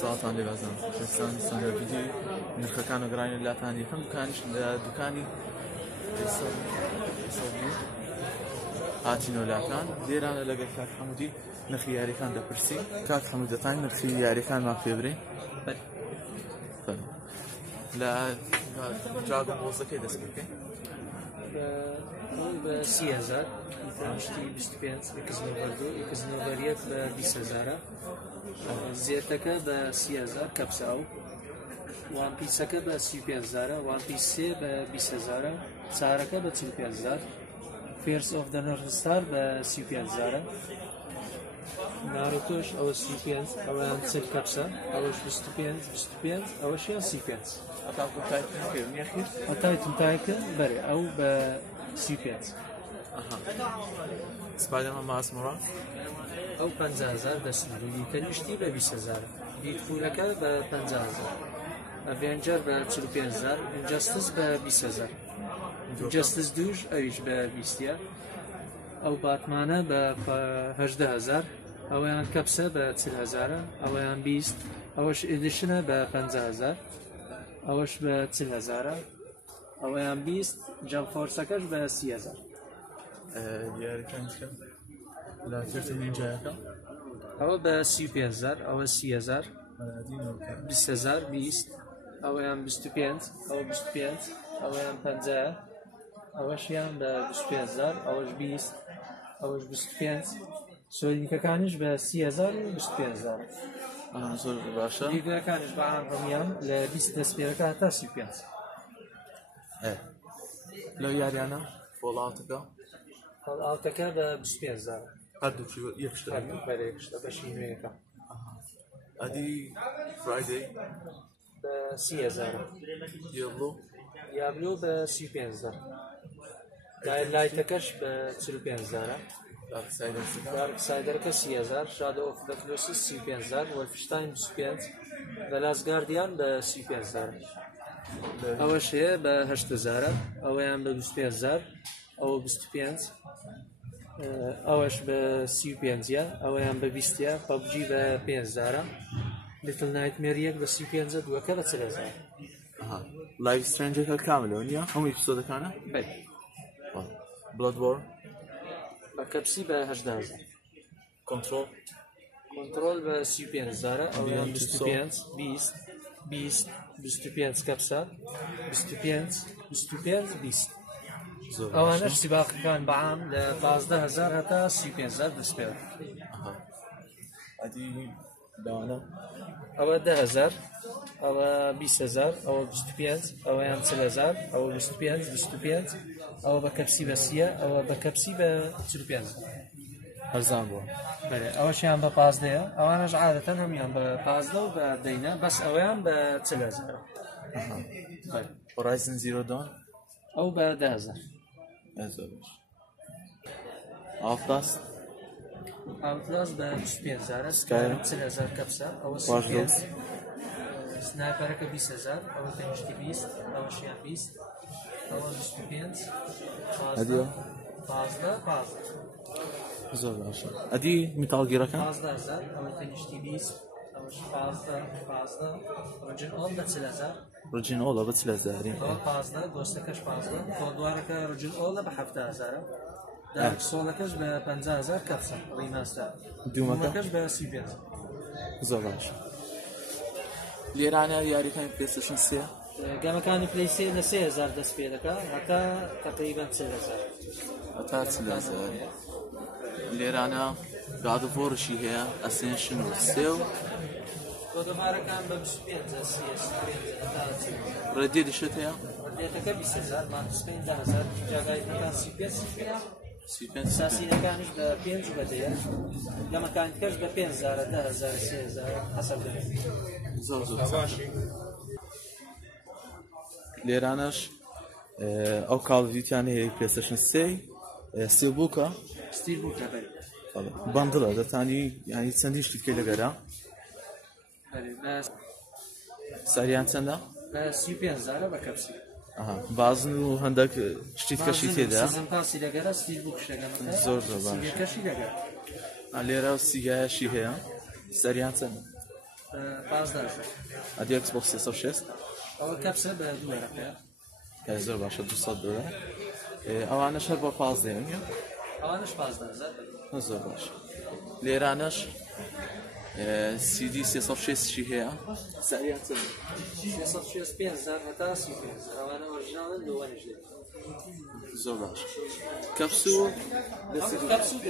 ساڵتان لێ بازان خۆشەویستان سەنگە ڤیدیۆی نرخەکان و گرانی لاتانی هەم دوکانیش لە دوکانی هاتینۆ لاتان لێرانە لەگەڵ کاک حەموودی نرخی یاریەکان دەپرسی. کاک حەموود دەتوانین نرخی یاریەکانمان پێ بڕین؟ لە دراگۆن بۆڵزەکەی دەست پێ بکەین بە 30,000 میترانشتی 25 یکزنەوەردو یکزنەوەریەک بە 20,000 زێتەکە بە 30,000 کەپسە ئەو وان پیسەکە بە 35,000 وان پیس سێ بە 20,000 چارەکە بە 45,000 فێرس ئۆف دە نۆرثستار بە 35,000 ناروتۆش ئەوە 35 ئەوەیان چل کەپسە ئەوەش 25 ئەوەشیان 35 ئەتای تمتایکە بەرێ ئەو بە 35 سپایدەرمان ماسمەوە ئەو 50,000 دەسنەوەی تەنیشتی بە 20,000 بیتفولەکە بە 50,000 ئەڤێنجەر بە 45,000 ئینجەستس بە 20,000 جەستس دوش ئەویش بە 20 ئەو باتمانە بە 18,000 ئەوەیان کەپسە بە 40,000 ئەوەیان 20 ئەوەش ئێدیشنە بە 50,000 ئەوەش بە 40,000 ئەوەیان 20 جەم فۆرسەکەش بە 30,000 یاریەکان لە ترتە نینجایەکە ئەوە بە 35,000 ئەوە 30,000 20,000 20 ئەوەیان 25 ئەوە 25 ئەوەیان 50 ئەوەشیان بە 25,000 ئەوەش 20 ئەوەش 25 سۆلینکەکانیش بە 30,000 و 25,000 زۆر باشە لیگەکانیش بە ئاڕمیان لە 20 دەستپێرەکە هەتا 35 لەو یاریانە فۆڵاوتەکە ئاڵتەکە بە 25,000 هەردووکی یەکشتە بەرێکشتە بەشی نوێیەکە ئەدی فرایدەی بە 30,000 دیابلۆ دیابلۆ بە 35,000 لایتەکەش بە 45,000 دارکسایدەرەکە 30,000 شادۆ ئۆف دە کلۆسس 35,000 وەلفشتاین 25 بە لاسگاردیان بە 35,000 ئەوەش هەیە بە 8,000 ئەوەیان بە 25,000 ئەوە 25 ئەوەش بە 35 ئەوەیان بە 20 پەبجی بە 5,000 لیتل نایتمێر یەک بە 35 دووەکە بە 40,000 لایف سترێنجەکە کاملەوە نییە هەموو ئیپیسۆدەکانە بلەدبۆر بە کەپسی بە 18,000 کۆنترۆل بە 35,000 ئەوەیان 25 20 20 25 کەپسە 25 25 20 ئەوانەش سیباقەکان بەعام لە 15,000 هەتا 35,000 دەستپێوە ئەدی داوانە ئەوە 10,000 ئەوە 20,000 ئەوە 25 ئەوەیان 40,000 ئەوە 25 25 ئەوە بە کەپسی بە 30 ئەوە بە کەپسی بە 45 هەرزان بووە ئەوەشیان بە 15 ئەوانەش عادەتەن هەمیان بە 15 و بە دەینە بەس ئەوەیان بە 40,000 هۆرایزن زیرۆ دۆن ئەو بە 10,000 ئاڵتاست ئاوتلاس بە 25,000 سکایرم 40,000 کەپسە ئەوە 35 سنایپەرەکە 20,000 ئەوە تەنیشتی 20 ئەوەشیان 20 ئەوە 25 15 زۆر باشە ئەدی میتاڵگیرەکە 15,000 ئەوە تەنیشتی 20 ئەوەش 15 ڕۆژن ئۆڵ بە 40,000 ڕجین ئۆڵە بە 40,000 ئەوە 15 گۆستەکەش 15 کۆدوارەکە ڕۆژن ئۆڵە بە 70,000 سۆڵەکەش بە 50,000 کەپسە ڕیماستە دوومەکەش بە 35 زۆر باشە لێرانە یاریەکانی پلەیستێشن 3 گەمەکانی پلەی لە 3,000 دەست پێ دەکات هەتا تقریباً 40,000 هەتا 40,000 لێرانە گاد ئۆف وۆرشی هەیە ئەسێنشن و سێ و کۆدەبارەکان بە 25 ڕێدێ دشت هەیە ڕێدێتەکە 20,000 مانچستین 10,000 جاگایەکان 35 ساسینەکانش بە 5 بە دەیە گەمەکانیکەش بە 5,000 10,000 3,000 حەسەب دەبێت زۆر لێرانەش ئەو کاڵڤیتیان هەیە پلەیستێشن 3 ستیلبووکە ستیلبووکە باندڵە دەتانی یانی چەندی شتی بکەی لەگەرە ساریان چەندە؟ بە 35,000 بە کەپسی بازن و هەندێک شتیت کەشی تێدا سیزن پاسی لەگەرە ستیلبووک شتەکەمەکە زۆر باش کەشی لەگەر لێرە سیگایەشی هەیە سەریان چەندە؟ 15,000. هذه اكس بوكس 360 أو كبسة ب2 ورقة. زۆر باشە $200 ئەوانەش هەر بۆ 15 أوانش 15,000. زۆر باش لێرانەش CD 360 هەیە سەریان چەند 365,000 هتا 30,000. أوانا أوريجينال دو ونجد. زۆر باش کەپسول كبسة ب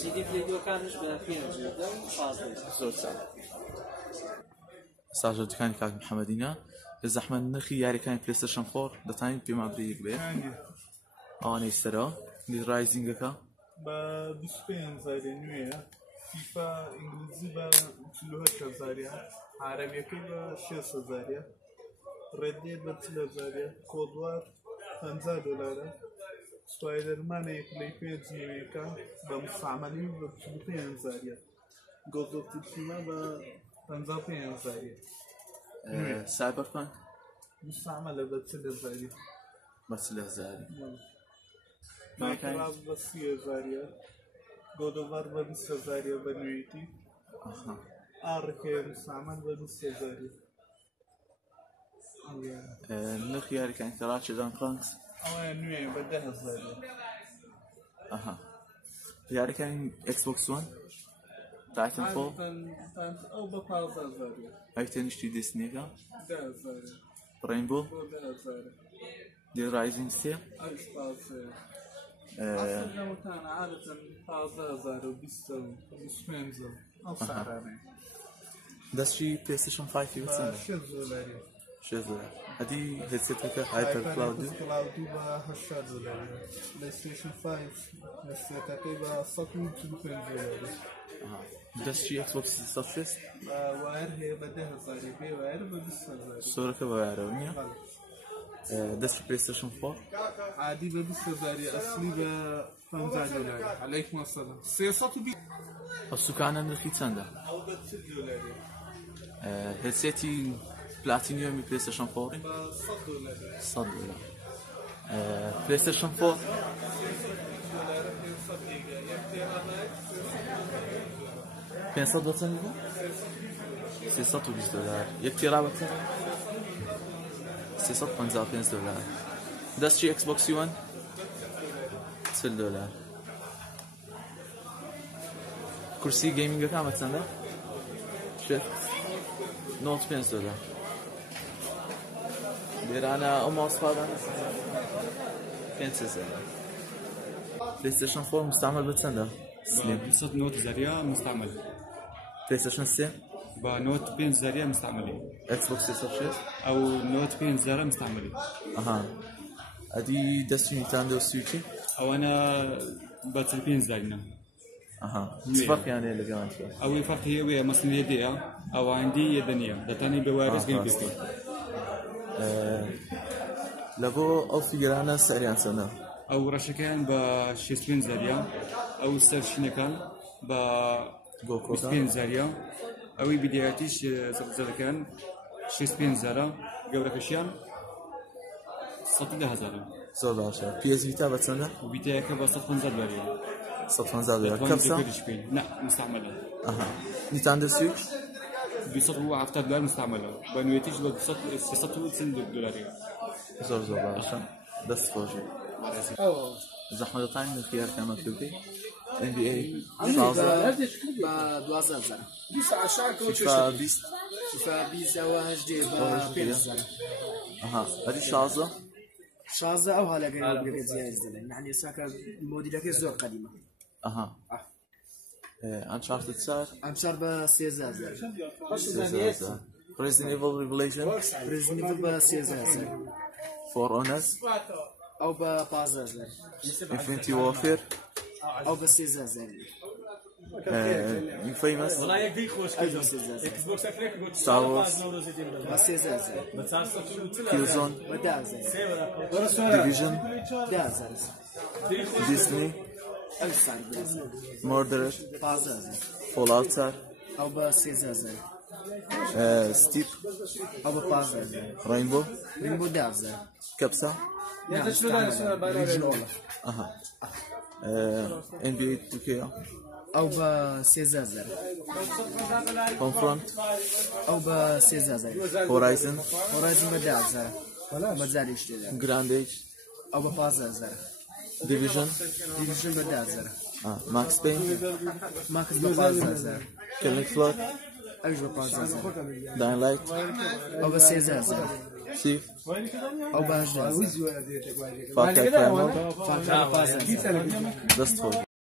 CD فيديو كانش ب5,000 15,000. زۆر چاک ساژە دوکانی کاک محەممەدینە بە زەحمە نرخی یاریەکانی پلێستێشن 4 دەتوانین پێمان بێ بێت ئەوانەی سەرەوە رایزینگەکە بە 25,000 نوێیە فیفا ئینگلیزی بە 48,000 عەرەبیەکەی بە 6,000 ڕێدێت بە 40,000 کۆدوار $50 سپایدەرمانێک لەی پێنج نوێیەکە بە مستعمەلی بە 25,000 گۆزۆتیمە بە 55,000 سایبەرپانک مستعملە بە 40,000 بە 30,000 مایکراس بە 30,000 گۆدۆڤار بە 20,000 بە نوێیەتی ئاڕێکێ مستعمل بە 20,000 نرخی یاریەکانی تەڕاچێدان فرانکس ئەوە نوێ بە 10,000 یاریەکانی ئەکسبۆکس وان تایتنفۆڵ ئەو بە 15,000 ئەیتێنیشتی دیسنیەکە 10,000 ڕێینبۆ بۆ 10,000 دی رایزینگ سێ ئەوتان عادەتەن 15,000 و 20,000 ئەو سارانەیە دەستی پلێستێشن 5 چەندە $6 $6 هەدی هێدسێتەکە هایپەر کلاودی کلاودی بە $80 پلەیستێشن 5 هێدسێتەکەی بە $145 دەستی ئەکسبۆکس 360 وایر هەیە بە 10,000 پێ وایر بە 20,000 سۆرەکە بە وایرەوە نییە دەستی پلێستێشن 4 عادی بە 20,000 ئەسلی بە $50 عەلەیکم ئەسەلام 320 ئەو سوکانە نرخی چەندە ئەو بە $40 هێدسێتی پلاتینیۆمی پلێستێشن 4 بە $100 پلێستێشن 4 500 چەند بوو $320 یەک تێرا بە چەند $355 دەستی ئەکسبۆکسی وان $40 کورسی گەیمینگەکە ئەمە چەندە $95 لێرانە ئەو ماوسپادانە $500 پلێستێشن 4 مستعمل بە چەندە سلیم نوت زريا مستعمل پلێستێشن 3 با نوت 5 زريا مستعملي ئەکسبۆکس 360 او نوت 5 زريا مستعملي ئەدی دەستی نیتاندۆ سویچی او انا باتل 5 زرينا فەرقیان هەیە لەگەڵان او فرق هي ويا مثلا يديا او عندي يدنيا دتاني بوارث جيم بيستي لەبۆ ئەو فیگرانە سەریان چەندە او رشكان با 6 زريا او سرشينكان با گۆکۆدا 5 زريا او بداياتيش زركان 6 زرا قبركشيان 110,000 زۆر باشە PS Vita بە چەندە وبدايك با 150 زريا $150 کەپسا لا مستعمله نیتاندۆ سویچ $210 مستعمله بنويتيش ب $600 زۆر باشە دەست خۆشی زەحمەتەکانی نرخی یاریەکانمان پێ بکەی NBA 12,000. فیفا 20 فيفا 20 أو HD ب 5,000. هەدی 16 16 أو هلا قريب قريب زيادة يعني ساكا موديلك زور قديمة. Uncharted 4 أمشار ب 16,000. Resident Evil Revelation Resident Evil ب 16,000 For Honor أو ب 15,000 Infinity Warfare أو ب 16,000 Infamous أو ب 16,000 Star Wars ب 16,000 Killzone ب 10,000 Division 10,000 Disney أكثر Murderer 15,000 Fallout 4 أو ب 16,000 Steep أو ب 15,000 Rainbow ريمبو 10,000 Capsa نعم استعمل ريجن أولا NBA 2K ئەو بە 13,000 Homefront, ئەو بە 13,000 Horizon, هۆرایزن بە 10,000 بەجاری شتێدا Grand Age, ئەو بە 15,000 Division, دیویژن بە 10,000 Max Payne, ماکس بە 15,000 Killing Floor, ئەوش بە 15,000 Dying Light, ئەو بە 13,000 Thief, ئەو بە 18,000 Far Cry Primal, فاکتۆر بە 15,000 Dustfall.